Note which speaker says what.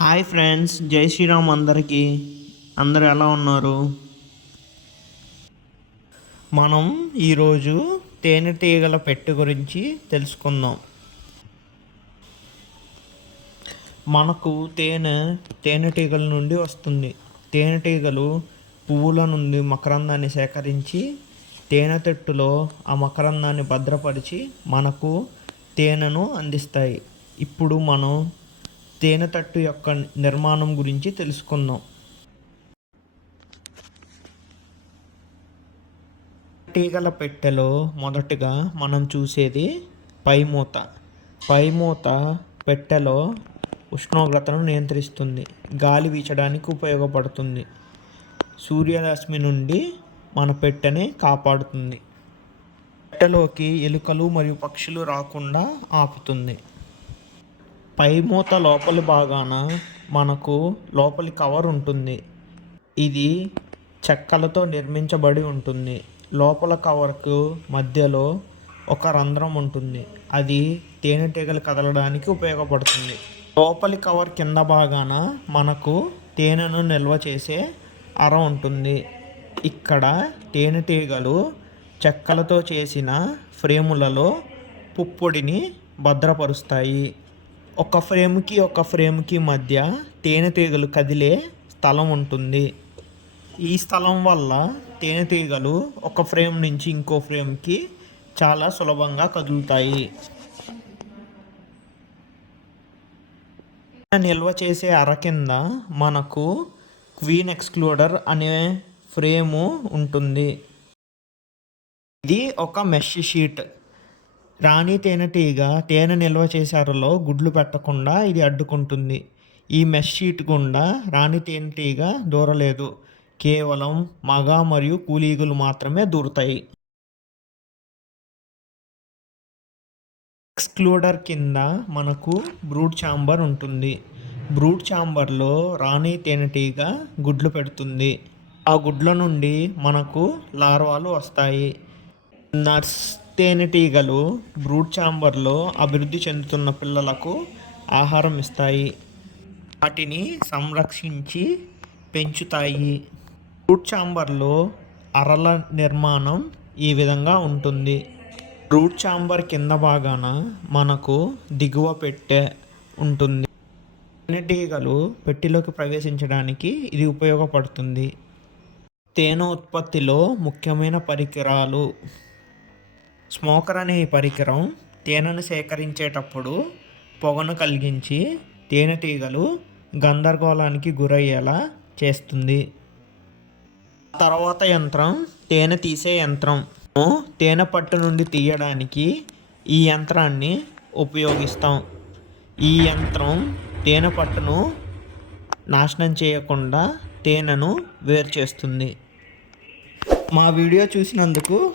Speaker 1: Hi friends జై శ్రీరామ్ అందరికీ. అందరూ ఎలా ఉన్నారు? మనం ఈరోజు తేనెటీగల పెట్టు గురించి తెలుసుకుందాం. మనకు తేనె తేనెటీగల నుండి వస్తుంది. తేనెటీగలు పువ్వుల నుండి మకరందాన్ని సేకరించి తేనె తెట్టులో ఆ మకరందాన్ని భద్రపరిచి మనకు తేనెను అందిస్తాయి. ఇప్పుడు మనం తేనె తట్టు యొక్క నిర్మాణం గురించి తెలుసుకుందాం. తీగల పెట్టెలో మొదటగా మనం చూసేది పైమూత. పైమూత పెట్టెలో ఉష్ణోగ్రతను నియంత్రిస్తుంది. గాలి వీచడానికి ఉపయోగపడుతుంది. సూర్యరశ్మి నుండి మన పెట్టెని కాపాడుతుంది. పెట్టెలోకి ఎలుకలు మరియు పక్షులు రాకుండా ఆపుతుంది. పై మూత లోపలి భాగాన మనకు లోపలి కవర్ ఉంటుంది. ఇది చెక్కలతో నిర్మించబడి ఉంటుంది. లోపల కవర్కు మధ్యలో ఒక రంధ్రం ఉంటుంది. అది తేనెటీగలు కదలడానికి ఉపయోగపడుతుంది. లోపలి కవర్ కింద భాగాన మనకు తేనెను నిల్వ చేసే అర ఉంటుంది. ఇక్కడ తేనెటీగలు చెక్కలతో చేసిన ఫ్రేములలో పుప్పొడిని భద్రపరుస్తాయి. ఒక ఫ్రేమ్కి ఒక ఫ్రేమ్కి మధ్య తేనెటీగలు కదిలే స్థలం ఉంటుంది. ఈ స్థలం వల్ల తేనెటీగలు ఒక ఫ్రేమ్ నుంచి ఇంకో ఫ్రేమ్కి చాలా సులభంగా కదులుతాయి. నిల్వ చేసే అర కింద మనకు క్వీన్ ఎక్స్క్లూడర్ అనే ఫ్రేము ఉంటుంది. ఇది ఒక మెష్ షీట్. రాణి తేనెటీగ తేనె నిల్వ చేశారలో గుడ్లు పెట్టకుండా ఇది అడ్డుకుంటుంది. ఈ మెష్ షీట్ గుండా రాణి తేనెటీగ దూరలేదు. కేవలం మగ మరియు కూలీగులు మాత్రమే దూరుతాయి. ఎక్స్క్లూడర్ కింద మనకు బ్రూడ్ ఛాంబర్ ఉంటుంది. బ్రూడ్ ఛాంబర్లో రాణి తేనెటీగ గుడ్లు పెడుతుంది. ఆ గుడ్ల నుండి మనకు లార్వాలు వస్తాయి. నర్స్ తేనెటీగలు బ్రూడ్ ఛాంబర్లో అభివృద్ధి చెందుతున్న పిల్లలకు ఆహారం ఇస్తాయి. వాటిని సంరక్షించి పెంచుతాయి. బ్రూడ్ ఛాంబర్లో అరల నిర్మాణం ఈ విధంగా ఉంటుంది. రూట్ ఛాంబర్ కింద భాగాన మనకు దిగువ పెట్టె ఉంటుంది. తేనెటీగలు పెట్టిలోకి ప్రవేశించడానికి ఇది ఉపయోగపడుతుంది. తేనె ఉత్పత్తిలో ముఖ్యమైన పరికరాలు స్మోకర్ అనే పరికరం తేనెను సేకరించేటప్పుడు పొగను కలిగించి తేనెటీగలు గందరగోళానికి గురయ్యేలా చేస్తుంది. తర్వాత యంత్రం తేనె తీసే యంత్రం. తేనె పట్టు నుండి తీయడానికి ఈ యంత్రాన్ని ఉపయోగిస్తాం. ఈ యంత్రం తేనె పట్టును నాశనం చేయకుండా తేనెను వేరు చేస్తుంది. మా వీడియో చూసినందుకు